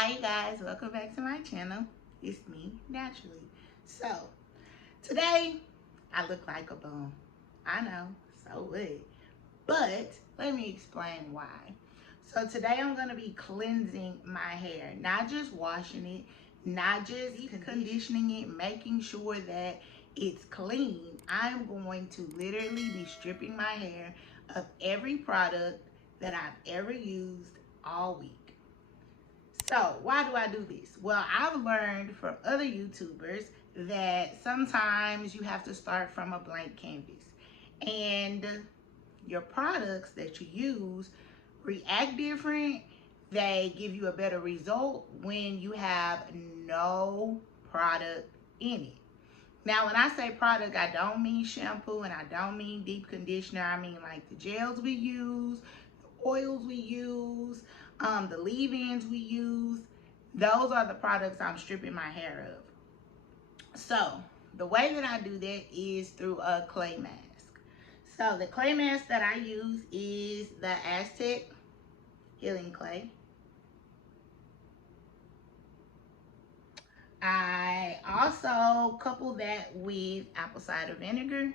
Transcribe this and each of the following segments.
Hi you guys, welcome back to my channel. It's me, Naturally. So, today, I look like a bum. I know, so what? But, let me explain why. So today I'm going to be cleansing my hair. Not just washing it, not just conditioning it, making sure that it's clean. I'm going to literally be stripping my hair of every product that I've ever used all week. So why do I do this? Well, I've learned from other YouTubers that sometimes you have to start from a blank canvas. And your products that you use react different. They give you a better result when you have no product in it. Now, when I say product, I don't mean shampoo and I don't mean deep conditioner. I mean like the gels we use, the oils we use, the leave-ins we use. Those are the products I'm stripping my hair of. So, the way that I do that is through a clay mask. So, the clay mask that I use is the Aztec healing clay. I also couple that with apple cider vinegar.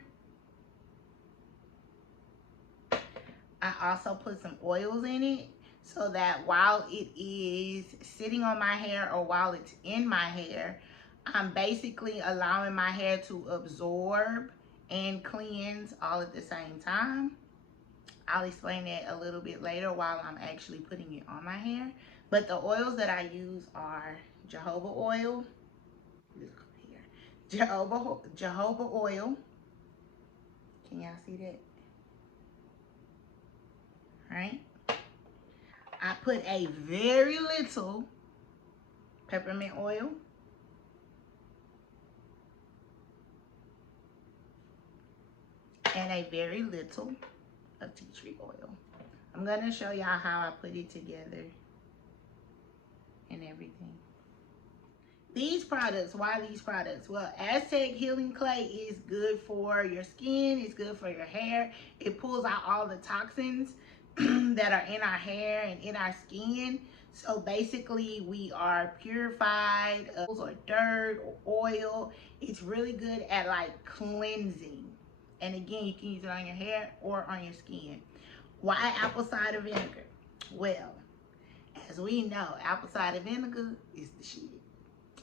I also put some oils in it so that while it is sitting on my hair or while it's in my hair, I'm basically allowing my hair to absorb and cleanse all at the same time. I'll explain that a little bit later while I'm actually putting it on my hair. But the oils that I use are jojoba oil. Look here. Jojoba oil. Can y'all see that? Right? I put a very little peppermint oil. And a very little of tea tree oil. I'm going to show y'all how I put it together and everything. These products, why these products? Well, Aztec Healing Clay is good for your skin. It's good for your hair. It pulls out all the toxins that are in our hair and in our skin. So basically, we are purified or dirt or oil. It's really good at like cleansing. And again, you can use it on your hair or on your skin. Why apple cider vinegar? Well, as we know, apple cider vinegar is the shit.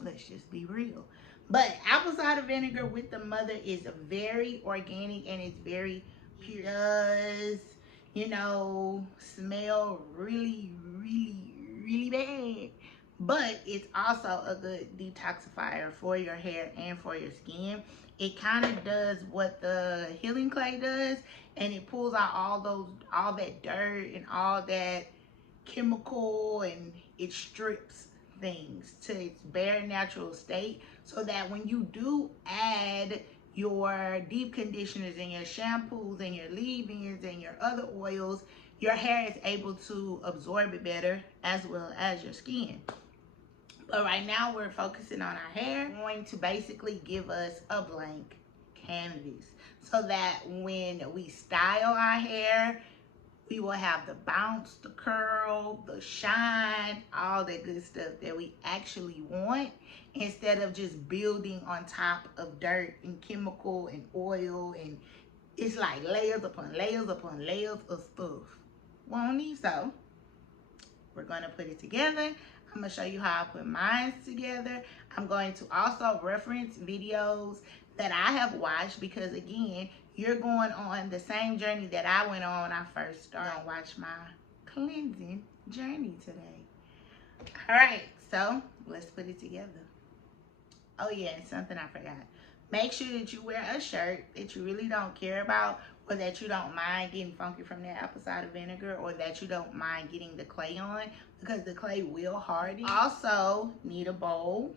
Let's just be real. But apple cider vinegar with the mother is very organic and it's very pure. It does, you know, smell really, really, really bad. But it's also a good detoxifier for your hair and for your skin. It kind of does what the healing clay does, and it pulls out all that dirt and all that chemical, and it strips things to its bare natural state, so that when you do add your deep conditioners and your shampoos and your leave-ins and your other oils, your hair is able to absorb it better as well as your skin. But right now we're focusing on our hair. We're going to basically give us a blank canvas so that when we style our hair, we will have the bounce, the curl, the shine, all that good stuff that we actually want, instead of just building on top of dirt and chemical and oil, and it's like layers upon layers upon layers of stuff. Won't need so. We're going to put it together. I'm going to show you how I put mine together. I'm going to also reference videos that I have watched, because again, you're going on the same journey that I went on when I first started. I'm gonna watch my cleansing journey today. All right, so let's put it together. Oh yeah, and something I forgot. Make sure that you wear a shirt that you really don't care about, or that you don't mind getting funky from that apple cider vinegar, or that you don't mind getting the clay on, because the clay will harden. Also need a bowl,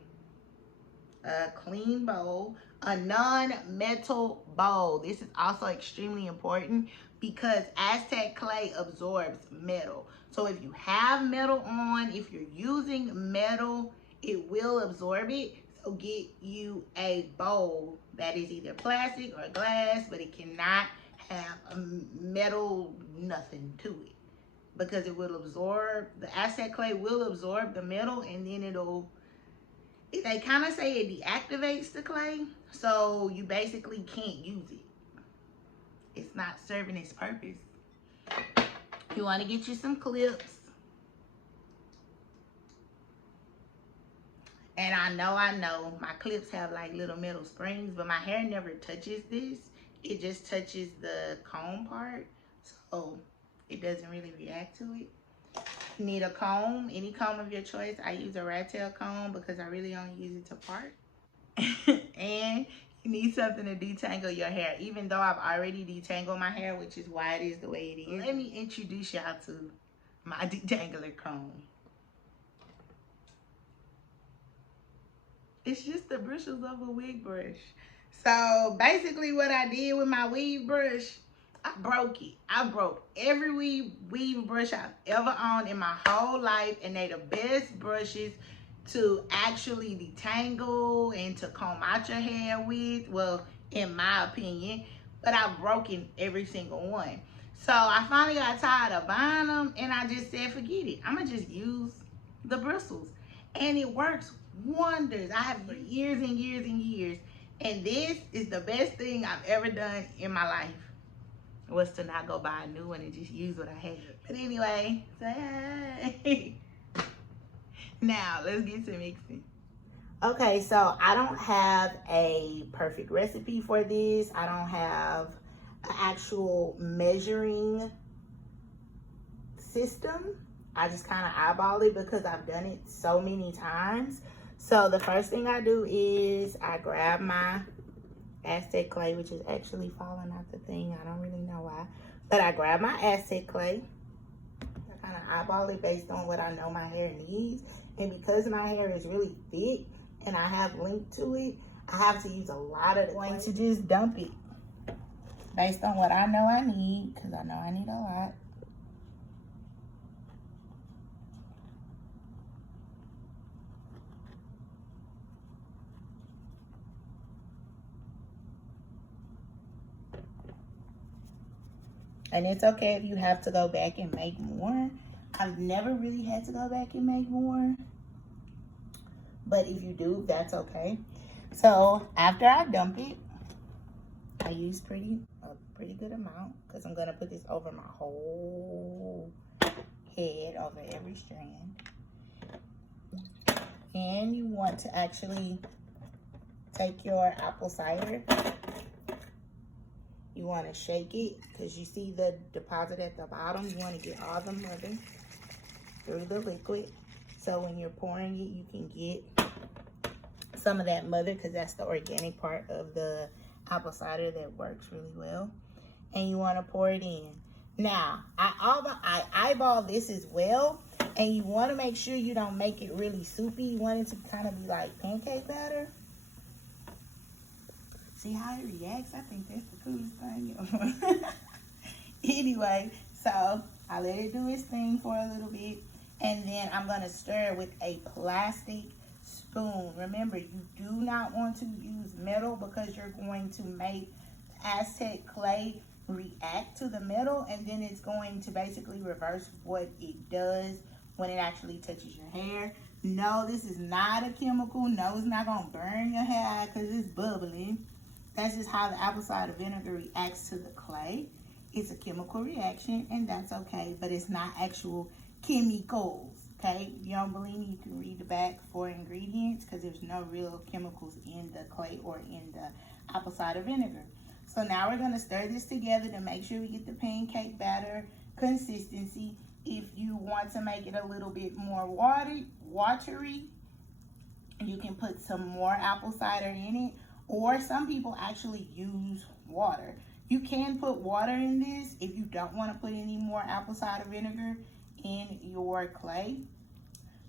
a clean bowl, a non-metal bowl. This is also extremely important because Aztec clay absorbs metal. So if you have metal on, if you're using metal, it will absorb it. So get you a bowl that is either plastic or glass, but it cannot have a metal nothing to it. because it will absorb, the Aztec clay will absorb the metal, and then they kind of say it deactivates the clay, so you basically can't use it. It's not serving its purpose. You want to get you some clips. And I know, my clips have like little metal springs, but my hair never touches this. It just touches the comb part, so it doesn't really react to it. You need a comb, any comb of your choice. I use a rat tail comb because I really only use it to part. And you need something to detangle your hair, even though I've already detangled my hair, which is why it is the way it is. Let me introduce y'all to my detangler comb. It's just the bristles of a wig brush. So basically what I did with my weave brush, I broke it. I broke every weave brush I've ever owned in my whole life, and they're the best brushes to actually detangle and to comb out your hair with, well, in my opinion, but I've broken every single one. So I finally got tired of buying them, and I just said, forget it. I'm gonna just use the bristles, and it works wonders. I have for years and years and years, and this is the best thing I've ever done in my life, was to not go buy a new one and just use what I had. But anyway, say hey. Now let's get to mixing. Okay, so I don't have a perfect recipe for this. I don't have an actual measuring system. I just kind of eyeball it because I've done it so many times. So the first thing I do is I grab my Aztec clay, which is actually falling out the thing. I don't really know why. But I grab my Aztec clay. I kind of eyeball it based on what I know my hair needs. And because my hair is really thick and I have length to it, I have to use a lot of the clay to just dump it based on what I know I need, because I know I need a lot. And it's okay if you have to go back and make more. I've never really had to go back and make more, but if you do, that's okay. So after I dump it, I use a pretty good amount, because I'm gonna put this over my whole head, over every strand. And you want to actually take your apple cider. You want to shake it, because you see the deposit at the bottom. You want to get all the mother through the liquid. So when you're pouring it, you can get some of that mother, because that's the organic part of the apple cider that works really well. And you want to pour it in. Now, I eyeball this as well. And you want to make sure you don't make it really soupy. You want it to kind of be like pancake batter. See how it reacts? I think that's the coolest thing ever. Anyway, so I let it do its thing for a little bit, and then I'm gonna stir it with a plastic spoon. Remember, you do not want to use metal, because you're going to make the Aztec clay react to the metal, and then it's going to basically reverse what it does when it actually touches your hair. No, this is not a chemical. No, it's not gonna burn your hair because it's bubbling. That's just how the apple cider vinegar reacts to the clay. It's a chemical reaction, and that's okay, but it's not actual chemicals, okay? If you don't believe me, you can read the back for ingredients, because there's no real chemicals in the clay or in the apple cider vinegar. So now we're gonna stir this together to make sure we get the pancake batter consistency. If you want to make it a little bit more watery, you can put some more apple cider in it. Or some people actually use water. You can put water in this if you don't want to put any more apple cider vinegar in your clay.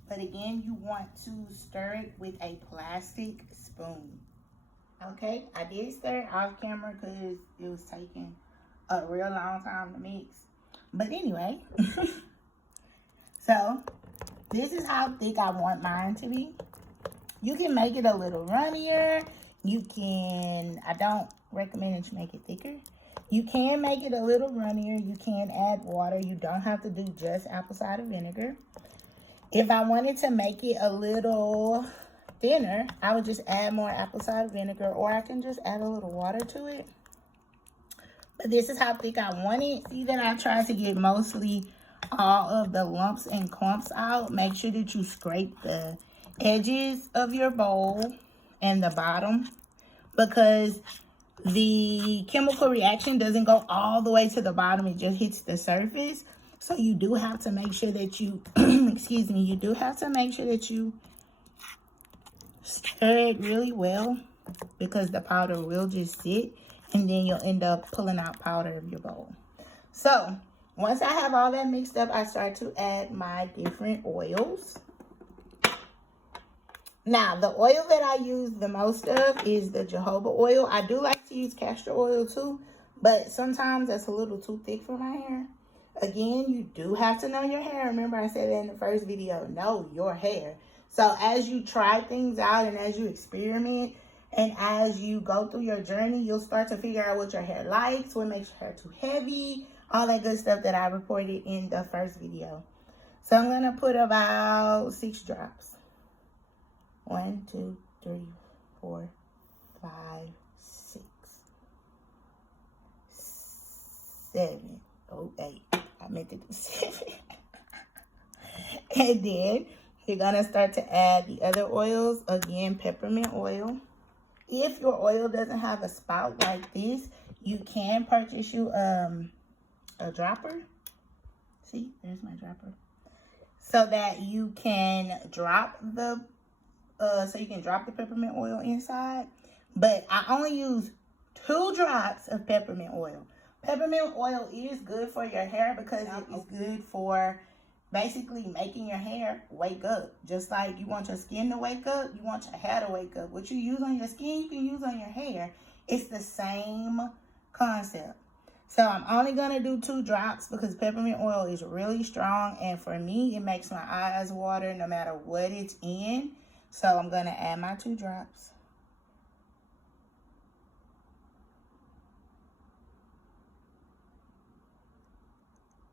But again, you want to stir it with a plastic spoon. Okay, I did stir it off camera because it was taking a real long time to mix. But anyway, so this is how thick I want mine to be. You can make it a little runnier. You can, I don't recommend that you make it thicker. You can make it a little runnier. You can add water. You don't have to do just apple cider vinegar. If I wanted to make it a little thinner, I would just add more apple cider vinegar, or I can just add a little water to it. But this is how thick I want it. See that I tried to get mostly all of the lumps and clumps out. Make sure that you scrape the edges of your bowl and the bottom, because the chemical reaction doesn't go all the way to the bottom. It just hits the surface. So you do have to make sure that you, excuse me, you do have to make sure that you stir it really well, because the powder will just sit and then you'll end up pulling out powder of your bowl. So once I have all that mixed up, I start to add my different oils. Now, the oil that I use the most of is the jojoba oil. I do like to use castor oil too, but sometimes that's a little too thick for my hair. Again, you do have to know your hair. Remember, I said that in the first video, know your hair. So as you try things out and as you experiment and as you go through your journey, you'll start to figure out what your hair likes, what makes your hair too heavy, all that good stuff that I reported in the first video. So I'm going to put about 6 drops. 1, 2, 3, 4, 5, 6, 7. Oh, 8. I meant to do 7. And then you're going to start to add the other oils. Again, peppermint oil. If your oil doesn't have a spout like this, you can purchase you a dropper. See, there's my dropper. So that you can drop the peppermint oil inside. But I only use 2 drops of peppermint oil. Peppermint oil is good for your hair because it is good for basically making your hair wake up. Just like you want your skin to wake up, you want your hair to wake up. What you use on your skin, you can use on your hair. It's the same concept. So I'm only going to do 2 drops because peppermint oil is really strong. And for me, it makes my eyes water no matter what it's in. So I'm going to add my 2 drops.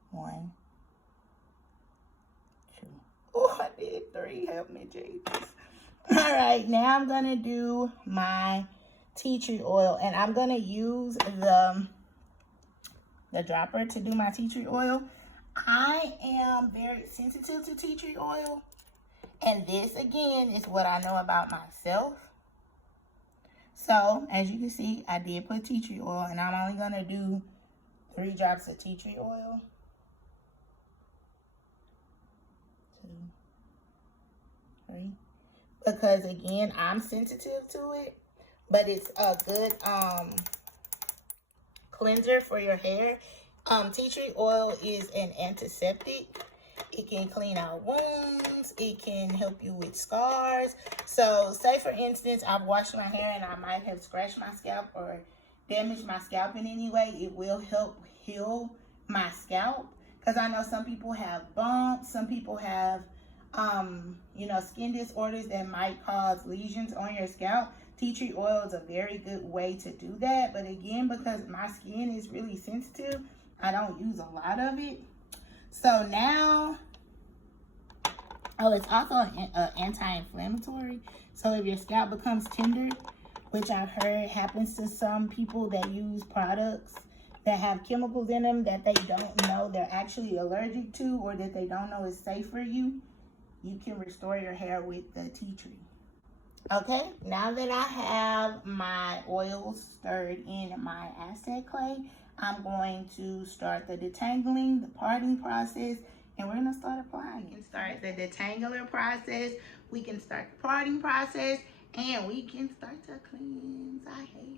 One, 2. Oh, I did 3. Help me, Jesus. All right, now I'm going to do my tea tree oil. And I'm going to use the dropper to do my tea tree oil. I am very sensitive to tea tree oil. And this, again, is what I know about myself. So, as you can see, I did put tea tree oil. And I'm only going to do 3 drops of tea tree oil. 2, 3. Because, again, I'm sensitive to it. But it's a good cleanser for your hair. Tea tree oil is an antiseptic. It can clean out wounds. It can help you with scars. So, say for instance, I've washed my hair and I might have scratched my scalp or damaged my scalp in any way. It will help heal my scalp. Because I know some people have bumps. Some people have, skin disorders that might cause lesions on your scalp. Tea tree oil is a very good way to do that. But again, because my skin is really sensitive, I don't use a lot of it. So now, it's also anti-inflammatory. So if your scalp becomes tender, which I've heard happens to some people that use products that have chemicals in them that they don't know they're actually allergic to, or that they don't know is safe for you, you can restore your hair with the tea tree. Okay, now that I have my oil stirred in my Aztec clay, I'm going to start the detangling, the parting process, and we're going to start applying. We can start the detangler process, we can start the parting process, and we can start to cleanse our hair.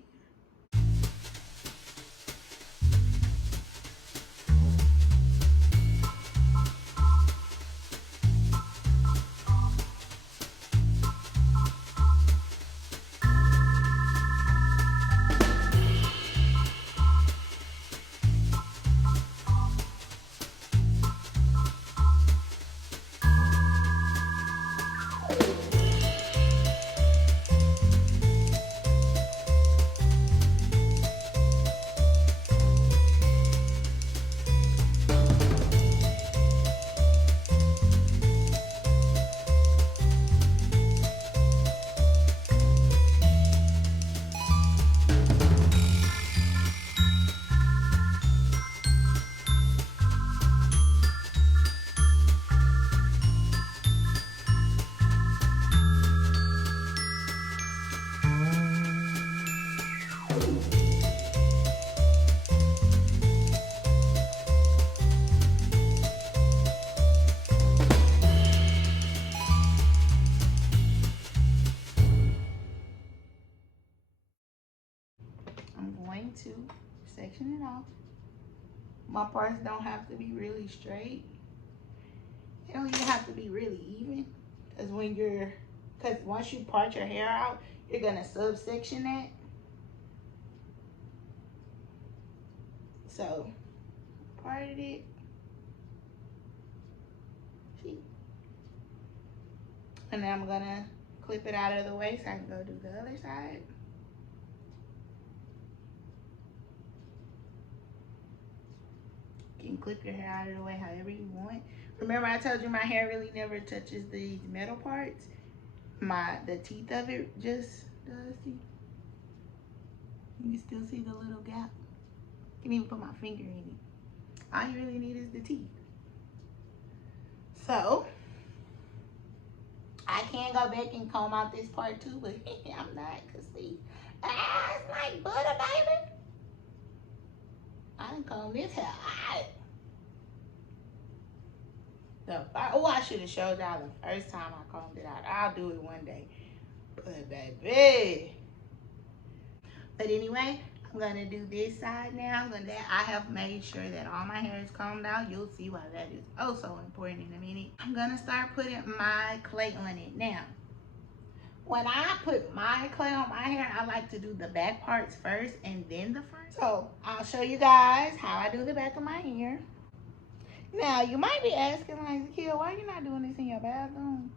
to section it off. My parts don't have to be really straight. They don't even have to be really even. Because once you part your hair out, you're going to subsection that. So, parted it. See? And then I'm going to clip it out of the way so I can go do the other side. You can clip your hair out of the way however you want. Remember I told you my hair really never touches these metal parts. The teeth of it just does. See? You can still see the little gap. I can even put my finger in it. All you really need is the teeth. So, I can go back and comb out this part too, but I'm not, because see, it's like butter, baby. I done combed this hair out. I should have showed y'all the first time I combed it out. I'll do it one day. But baby. But anyway, I'm gonna do this side now. I have made sure that all my hair is combed out. You'll see why that is oh so important in a minute. I'm gonna start putting my clay on it. Now, when I put my clay on my hair, I like to do the back parts first and then the front. So I'll show you guys how I do the back of my hair. Now, you might be asking, like, Zakiya, why are you not doing this in your bathroom?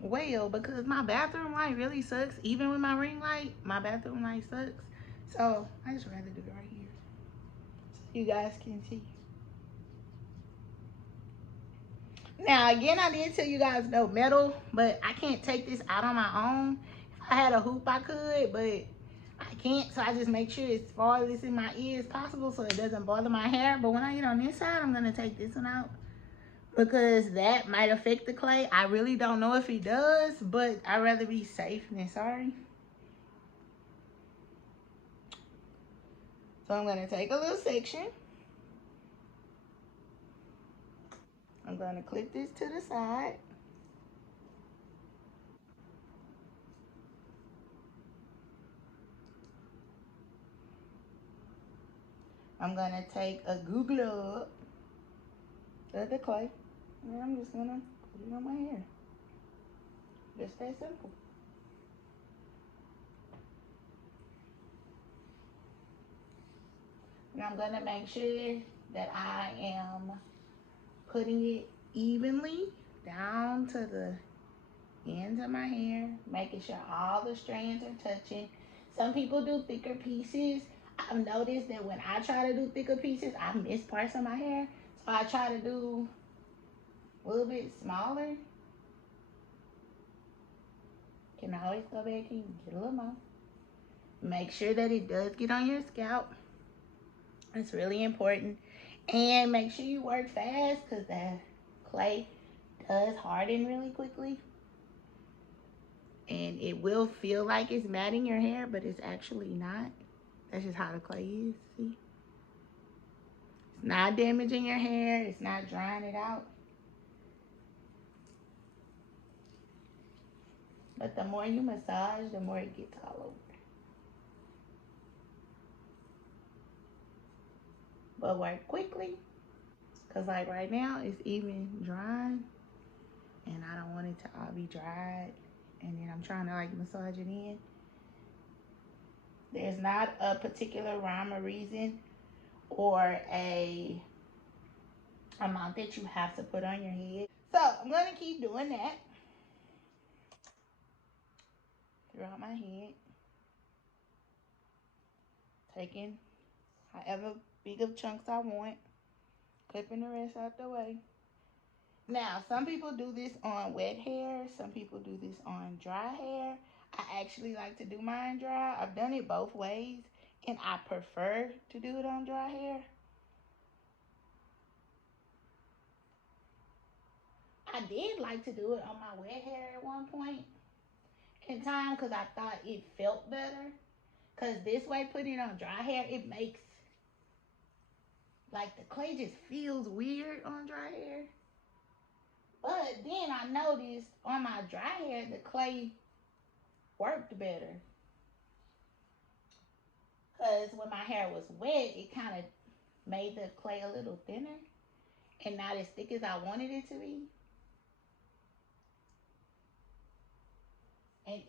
Well, because my bathroom light really sucks. Even with my ring light, my bathroom light sucks. So I just rather do it right here so you guys can see. Now, again, I did tell you guys no metal, but I can't take this out on my own. If I had a hoop, I could, but I can't. So I just make sure as far as in my ear as possible so it doesn't bother my hair. But when I get on this side, I'm going to take this one out, because that might affect the clay. I really don't know if it does, but I'd rather be safe than sorry. So I'm going to take a little section. I'm going to clip this to the side. I'm going to take a glue glove of the clay, and I'm just going to put it on my hair. Just that simple. And I'm going to make sure that I am putting it evenly down to the ends of my hair, making sure all the strands are touching. Some people do thicker pieces. I've noticed that when I try to do thicker pieces, I miss parts of my hair. So I try to do a little bit smaller. Can always go back and get a little more. Make sure that it does get on your scalp. It's really important. And make sure you work fast, because the clay does harden really quickly. And it will feel like it's matting your hair, but it's actually not. That's just how the clay is, see? It's not damaging your hair. It's not drying it out. But the more you massage, the more it gets all over. But work quickly, because like right now, it's even drying. And I don't want it to all be dried. And then I'm trying to like massage it in. There's not a particular rhyme or reason or a amount that you have to put on your head. So I'm going to keep doing that throughout my head. Taking however big of chunks I want. Clipping the rest out the way. Now, some people do this on wet hair. Some people do this on dry hair. I actually like to do mine dry. I've done it both ways, and I prefer to do it on dry hair. I did like to do it on my wet hair at one point in time, because I thought it felt better. Because this way, putting it on dry hair, it makes, like, the clay just feels weird on dry hair. But then I noticed on my dry hair, the clay worked better. Because when my hair was wet, it kind of made the clay a little thinner and not as thick as I wanted it to be. And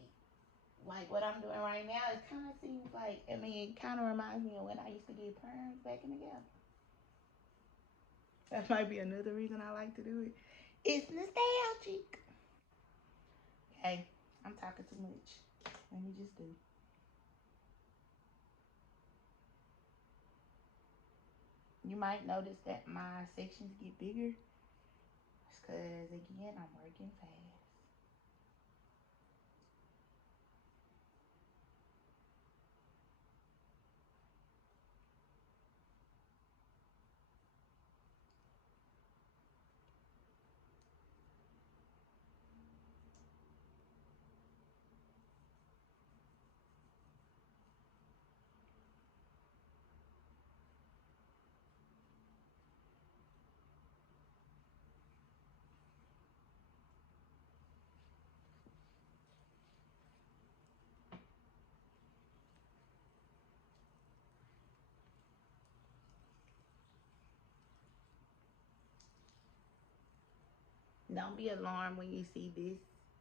like what I'm doing right now, it kind of seems like, I mean, it kind of reminds me of when I used to get perms back in the gap. That might be another reason I like to do it. It's nostalgic. Hey, I'm talking too much. Let me just do. You might notice that my sections get bigger. It's because, again, I'm working fast. Don't be alarmed when you see this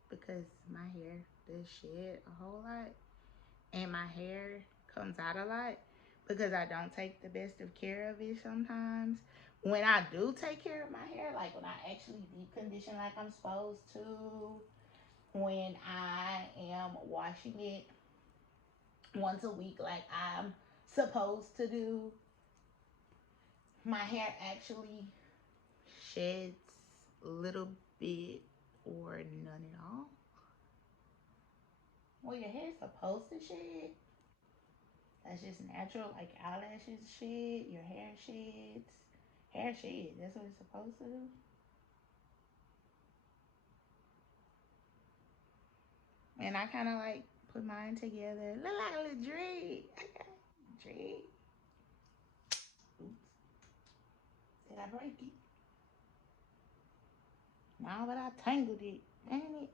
because my hair does shed a whole lot and my hair comes out a lot because I don't take the best of care of it sometimes. When I do take care of my hair, like when I actually deep condition like I'm supposed to, when I am washing it once a week like I'm supposed to do, my hair actually sheds a little bit or none at all. Well, your hair's supposed to shed. That's just natural, like eyelashes shed, your hair sheds. Hair shed, that's what it's supposed to do. And I kind of like put mine together. Look like a little dread. I got dread. Oops. Did I break it? No, but I tangled it. Dang it.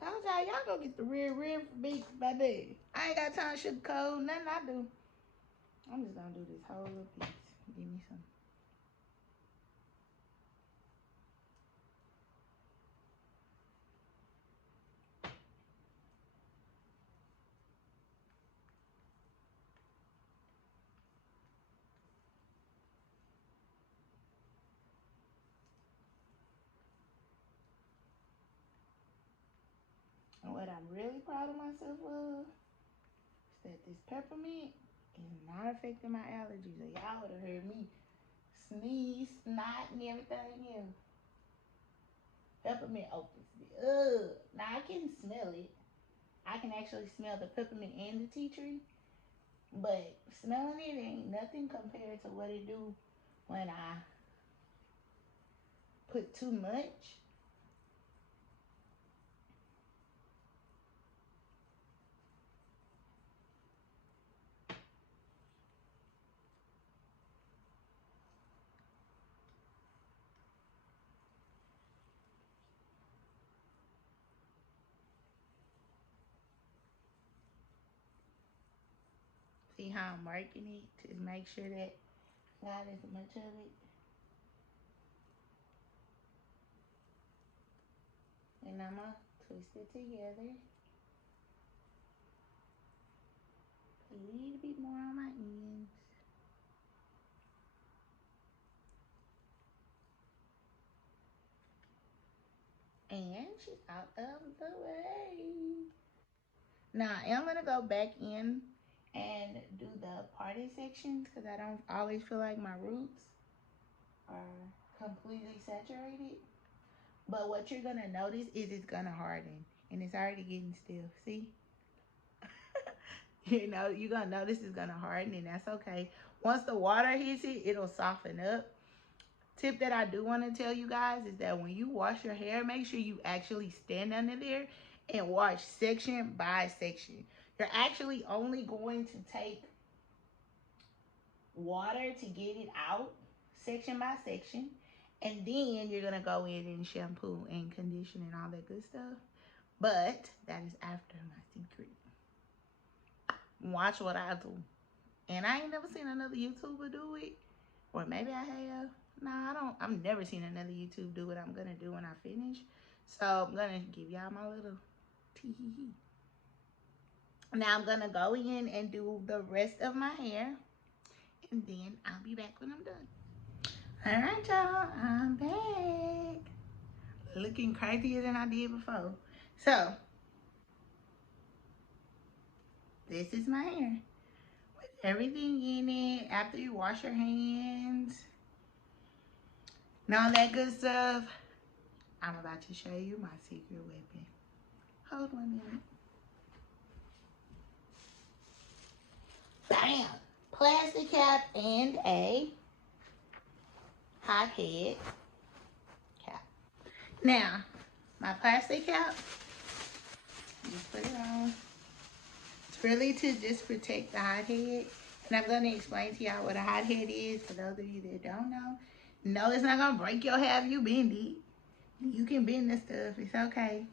Told y'all go get the real rib for me, baby. I ain't got time to sugarcoat nothing I do. I'm just gonna do this whole little piece. Give me some. And what I'm really proud of myself of is that this peppermint is not affecting my allergies. So y'all would have heard me sneeze, snot, and everything else. Peppermint opens me. Ugh. Now I can smell it. I can actually smell the peppermint and the tea tree. But smelling it ain't nothing compared to what it do when I put too much. See how I'm working it to make sure that not as much of it. And I'm gonna twist it together. A little bit more on my ends. And she's out of the way. Now I am gonna go back in and do the party sections because I don't always feel like my roots are completely saturated. But what you're gonna notice is it's gonna harden and it's already getting stiff. See? You know, you're gonna notice it's gonna harden and that's okay. Once the water hits it, it'll soften up. Tip that I do want to tell you guys is that when you wash your hair, make sure you actually stand under there and wash section by section. You're actually only going to take water to get it out section by section, and then you're gonna go in and shampoo and condition and all that good stuff. But that is after my secret. watch what I do. And I ain't never seen another YouTuber do it. Or maybe I have. Nah, I don't. I've never seen another YouTube do what I'm going to do when I finish. So I'm going to give y'all my little tee-hee-hee. Now I'm going to go in and do the rest of my hair. And then I'll be back when I'm done. Alright, y'all. I'm back. Looking crazier than I did before. So, this is my hair. With everything in it, after you wash your hands, and all that good stuff, I'm about to show you my secret weapon. Hold 1 minute. Bam! Plastic cap and a hot head cap. Now, my plastic cap, just put it on. It's really to just protect the hot head. And I'm going to explain to y'all what a hot head is for those of you that don't know. No, it's not going to break your hair if you bend it. You can bend this stuff. It's okay.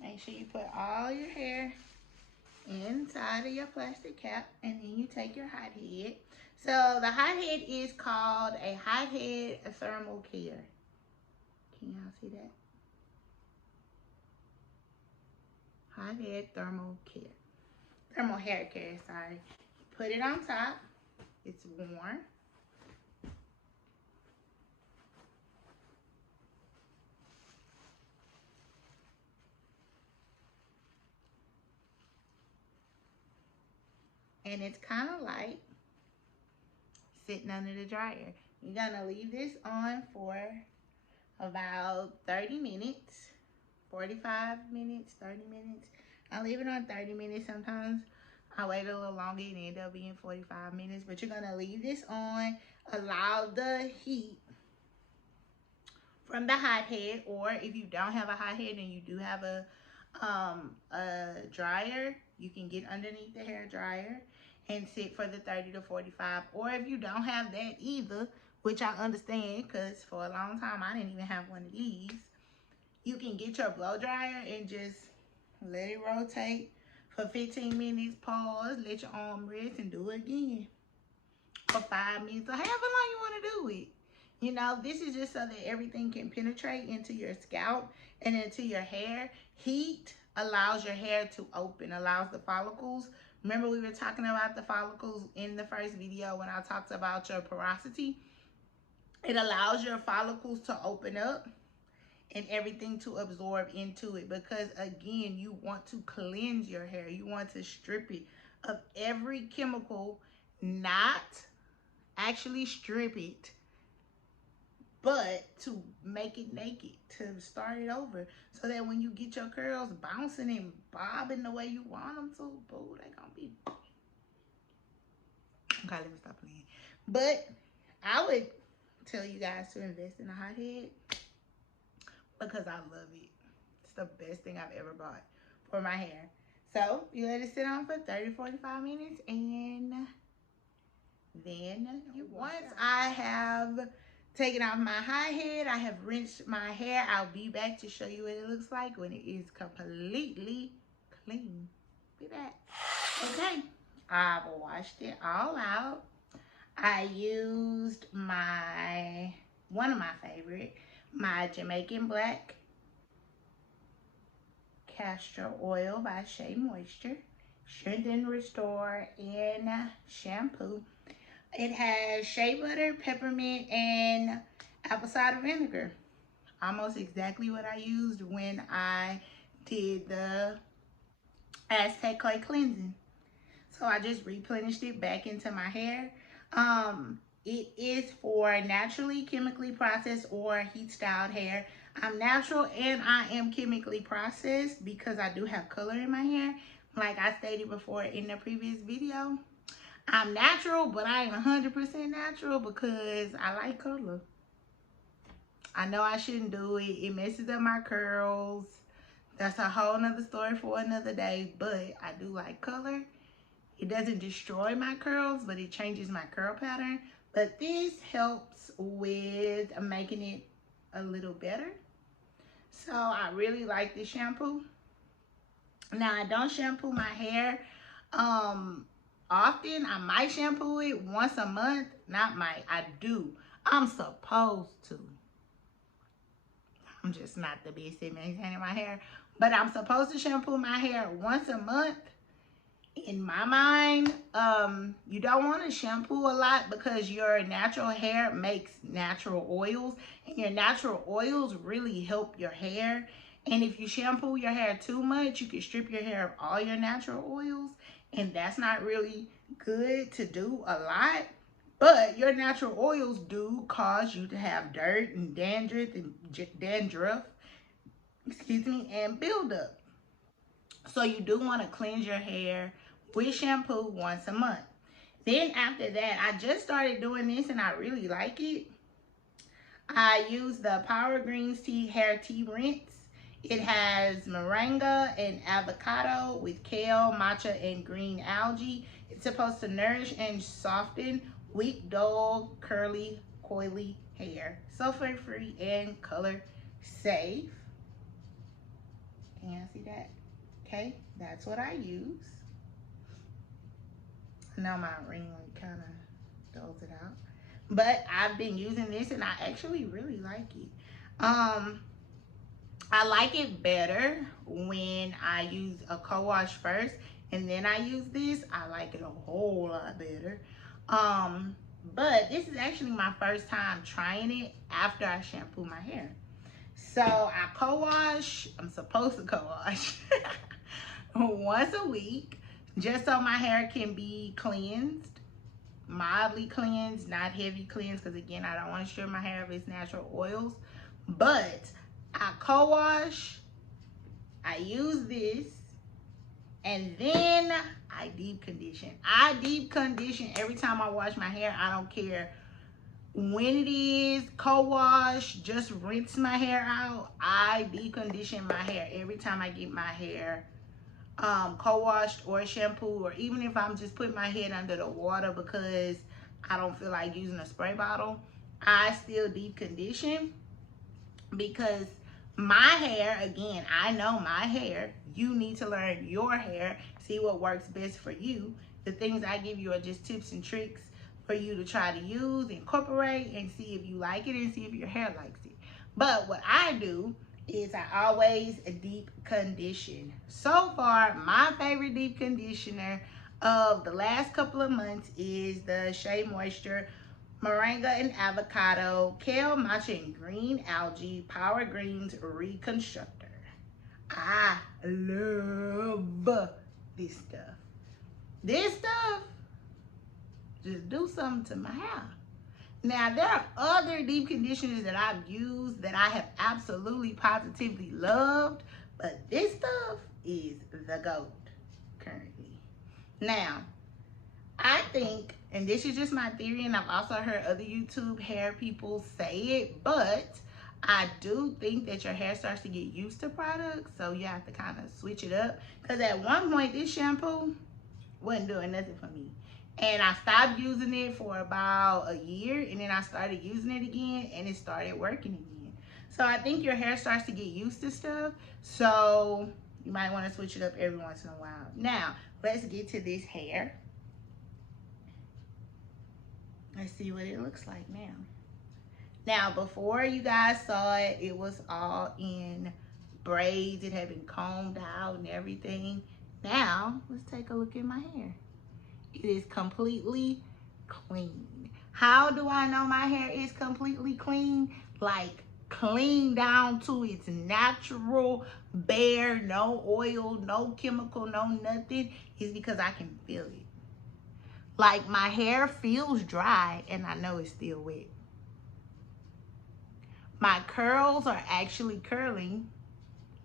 Make sure you put all your hair inside of your plastic cap, and then you take your hot head. So the hot head is called a hot head thermal care. Can y'all see that? Hot head thermal care. Thermal hair care, sorry. Put it on top. It's warm. And it's kind of light, sitting under the dryer. You're gonna leave this on for about 30 minutes, 45 minutes, 30 minutes. I leave it on 30 minutes. Sometimes I wait a little longer and end up being 45 minutes, but you're gonna leave this on, allow the heat from the hot head, or if you don't have a hot head and you do have a dryer, you can get underneath the hair dryer and sit for the 30 to 45. Or if you don't have that either, which I understand because for a long time I didn't even have one of these, you can get your blow dryer and just let it rotate for 15 minutes, pause, let your arm rest, and do it again for 5 minutes or however long you want to do it. You know, this is just so that everything can penetrate into your scalp and into your hair. Heat allows your hair to open, allows the follicles. Remember we were talking about the follicles in the first video when I talked about your porosity. It allows your follicles to open up and everything to absorb into it, because again, you want to cleanse your hair. You want to strip it of every chemical, not actually strip it, but to make it naked, to start it over, so that when you get your curls bouncing and bobbing the way you want them to, boo, they gonna be. Okay, let me stop playing. But I would tell you guys to invest in a hot head because I love it. It's the best thing I've ever bought for my hair. So you let it sit on for 30-45 minutes, and then once I have taken off my hot head, I have rinsed my hair. I'll be back to show you what it looks like when it is completely clean. Be back. Okay, I've washed it all out. I used one of my favorite, my Jamaican Black Castor Oil by Shea Moisture, Strengthen, Restore, and Shampoo. It has shea butter, peppermint, and apple cider vinegar. Almost exactly what I used when I did the Aztec clay cleansing. So I just replenished it back into my hair. It is for naturally, chemically processed, or heat styled hair. I'm natural and I am chemically processed because I do have color in my hair. Like I stated before in the previous video, I'm natural, but I ain't 100% natural because I like color. I know I shouldn't do it. It messes up my curls. That's a whole nother story for another day, but I do like color. It doesn't destroy my curls, but it changes my curl pattern. But this helps with making it a little better. So I really like this shampoo. Now I don't shampoo my hair often. I might shampoo it once a month. Not might, I do. I'm supposed to. I'm just not the best at maintaining my hair. But I'm supposed to shampoo my hair once a month. In my mind, you don't want to shampoo a lot because your natural hair makes natural oils. And your natural oils really help your hair. And if you shampoo your hair too much, you can strip your hair of all your natural oils. And that's not really good to do a lot. But your natural oils do cause you to have dirt and dandruff, excuse me, and buildup. So you do want to cleanse your hair with shampoo once a month. Then after that, I just started doing this and I really like it. I use the Power Greens Tea Hair Tea Rinse. It has moringa and avocado with kale, matcha, and green algae. It's supposed to nourish and soften weak, dull, curly, coily hair. Sulfate-free and color safe. Can you see that? Okay, that's what I use. Now my ring light kind of dulls it out. But I've been using this and I actually really like it. I like it better when I use a co-wash first and then I use this. I like it a whole lot better. But this is actually my first time trying it after I shampoo my hair. So I co-wash, I'm supposed to co-wash once a week just so my hair can be cleansed, mildly cleansed, not heavy cleansed, because again, I don't want to strip my hair of its natural oils. But I co-wash, I use this, and then I deep condition. I deep condition every time I wash my hair. I don't care when it is, co-wash, just rinse my hair out. I deep condition my hair every time I get my hair co-washed or shampoo, or even if I'm just putting my head under the water because I don't feel like using a spray bottle, I still deep condition because my hair, again, I know my hair. You need to learn your hair, see what works best for you. The things I give you are just tips and tricks for you to try to use, incorporate, and see if you like it and see if your hair likes it. But what I do is I always deep condition. So far, my favorite deep conditioner of the last couple of months is the Shea Moisture Moringa and Avocado Kale Matcha and Green Algae Power Greens Reconstructor. I love this stuff. This stuff just do something to my hair. Now, there are other deep conditioners that I've used that I have absolutely positively loved, but this stuff is the GOAT currently. Now, I think, and this is just my theory, and I've also heard other YouTube hair people say it, but I do think that your hair starts to get used to products, so you have to kind of switch it up. Because at one point, this shampoo wasn't doing nothing for me. And I stopped using it for about a year, and then I started using it again, and it started working again. So I think your hair starts to get used to stuff, so you might want to switch it up every once in a while. Now, let's get to this hair. Let's see what it looks like now. Now, before you guys saw it, it was all in braids. It had been combed out and everything. Now, let's take a look at my hair. It is completely clean. How do I know my hair is completely clean? Like clean down to its natural, bare, no oil, no chemical, no nothing. Is because I can feel it. Like my hair feels dry and I know it's still wet. My curls are actually curling,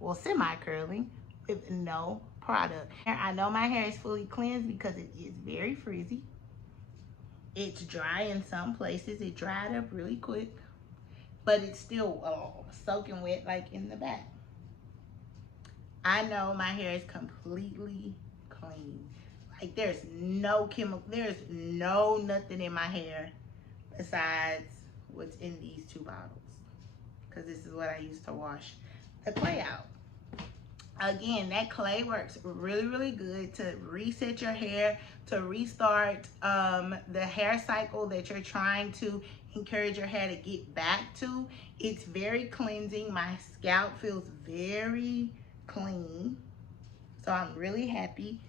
well, semi-curling, with no product. I know my hair is fully cleansed because it is very frizzy. It's dry in some places. It dried up really quick, but it's still soaking wet like in the back. I know my hair is completely clean. Like there's no chemical, there's no nothing in my hair besides what's in these 2 bottles. Because this is what I use to wash the clay out. Again, that clay works really, really good to reset your hair, to restart the hair cycle that you're trying to encourage your hair to get back to. It's very cleansing. My scalp feels very clean. So I'm really happy.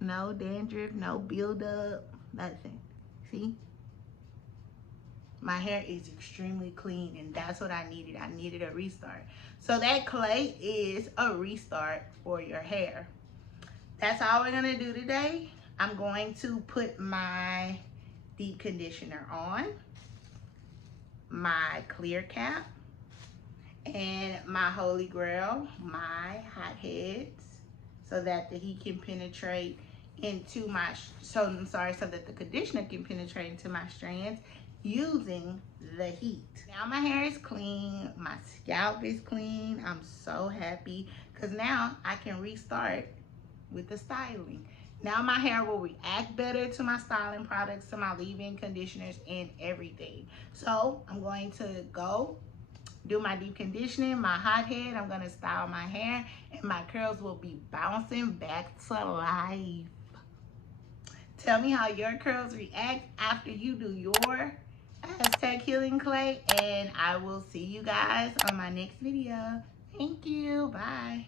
No dandruff, no buildup, nothing. See? My hair is extremely clean, and that's what I needed. I needed a restart. So that clay is a restart for your hair. That's all we're gonna do today. I'm going to put my deep conditioner on, my clear cap, and my holy grail, my hot heads, so that the heat can penetrate into my, so that the conditioner can penetrate into my strands using the heat. Now my hair is clean, my scalp is clean. I'm so happy because now I can restart with the styling. Now my hair will react better to my styling products, to my leave-in conditioners and everything. So I'm going to go do my deep conditioning, my hot head. I'm gonna style my hair and my curls will be bouncing back to life. Tell me how your curls react after you do your Aztec healing clay, and I will see you guys on my next video. Thank you. Bye.